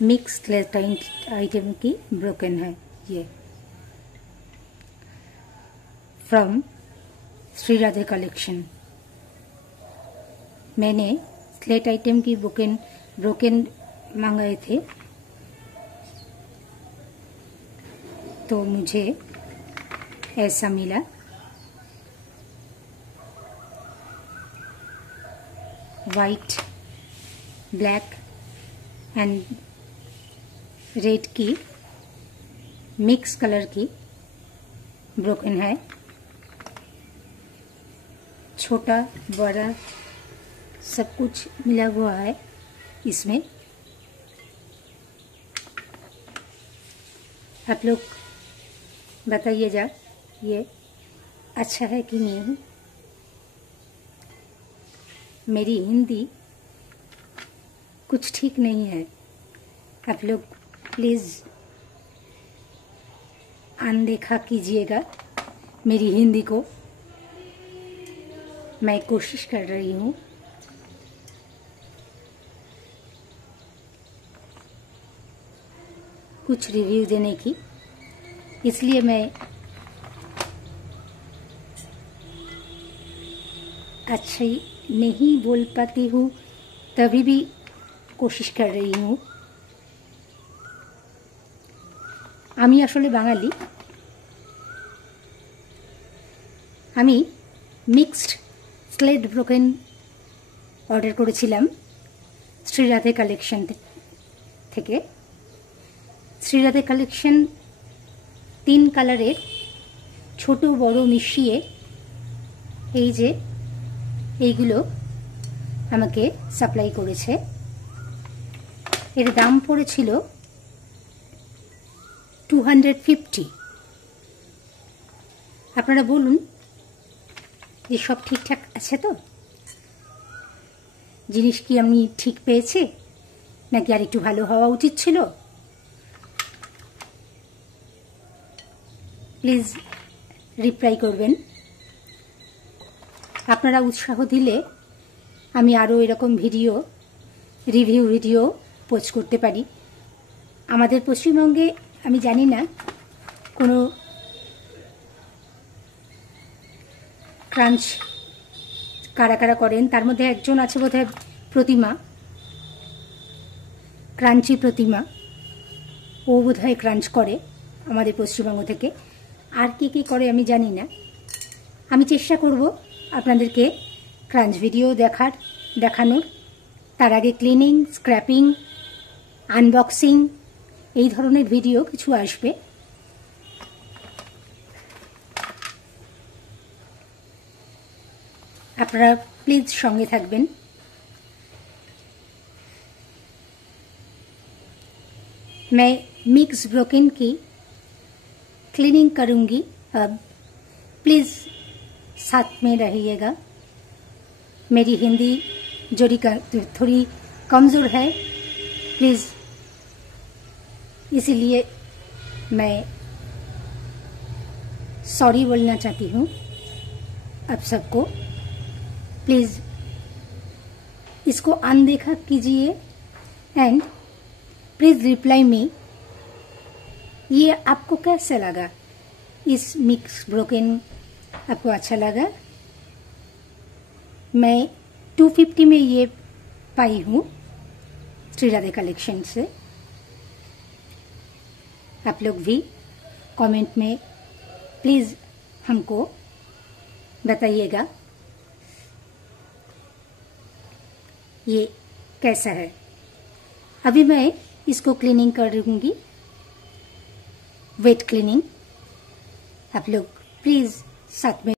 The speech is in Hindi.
मिक्स आइटम की ब्रोकन है ये, फ्रॉम श्री राधे कलेक्शन। मैंने स्लेट आइटम की ब्रोकन मंगाए थे, तो मुझे ऐसा मिला। वाइट, ब्लैक एंड रेड की मिक्स कलर की ब्रोकन है। छोटा बड़ा सब कुछ मिला हुआ है इसमें। आप लोग बताइएगा ये अच्छा है कि नहीं। मेरी हिंदी कुछ ठीक नहीं है, आप लोग प्लीज़ अनदेखा कीजिएगा मेरी हिंदी को। मैं कोशिश कर रही हूँ। कुछ रिव्यू देने की, इसलिए मैं अच्छा नहीं बोल पाती हूँ, तभी भी कोशिश कर रही हूँ। আমি আসলে বাঙালি। আমি মিক্সড স্লেট ব্রোকেন অর্ডার করেছিলাম শ্রী রাধে কালেকশন থেকে। শ্রী রাধে কালেকশন 3 কালারের ছোট বড় মিশিয়ে এই যে এইগুলো আমাকে সাপ্লাই করেছে। এর দাম পড়েছিল 250। আপনারা বলুন যে সব ঠিকঠাক আছে তো? জিনিস কি আমি ঠিক পেয়েছি নাকি আর একটু ভালো হওয়া উচিত ছিল? প্লিজ রিপ্লাই করবেন। আপনারা উৎসাহ দিলে আমি আরও এরকম রিভিউ ভিডিও পোস্ট করতে পারি। আমাদের পশ্চিমবঙ্গে আমি জানি না কোনো ক্রাঞ্চ কারা কারা করেন, তার মধ্যে একজন আছে বোধহয় প্রতিমা, ক্রাঞ্চি প্রতিমা, ও বোধহয় ক্রাঞ্চ করে আমাদের পশ্চিমবঙ্গ থেকে। আর কি কি করে আমি জানি না। আমি চেষ্টা করব আপনাদেরকে ক্রাঞ্চ ভিডিও দেখানোর। তার আগে ক্লিনিং, স্ক্র্যাপিং, আনবক্সিং এই ধরনের ভিডিও কিছু আসবে। আপনারা প্লিজ সঙ্গে থাকবেন। मैं मिक्स ब्रोकन की क्लीनिंग करूंगी अब। प्लीज साथ में रहिएगा। मेरी हिंदी थोड़ी कमज़ोर है, प्लीज़ इसीलिए मैं सॉरी बोलना चाहती हूँ आप सबको। प्लीज़ इसको अनदेखा कीजिए एंड प्लीज़ रिप्लाई मी। ये आपको कैसा लगा? इस मिक्स ब्रोकन आपको अच्छा लगा? मैं 250 में ये पाई हूँ श्री राधे कलेक्शन से। आप लोग भी कमेंट में प्लीज़ हमको बताइएगा ये कैसा है। अभी मैं इसको क्लीनिंग करूँगी, वेट क्लीनिंग। आप लोग प्लीज़ साथ में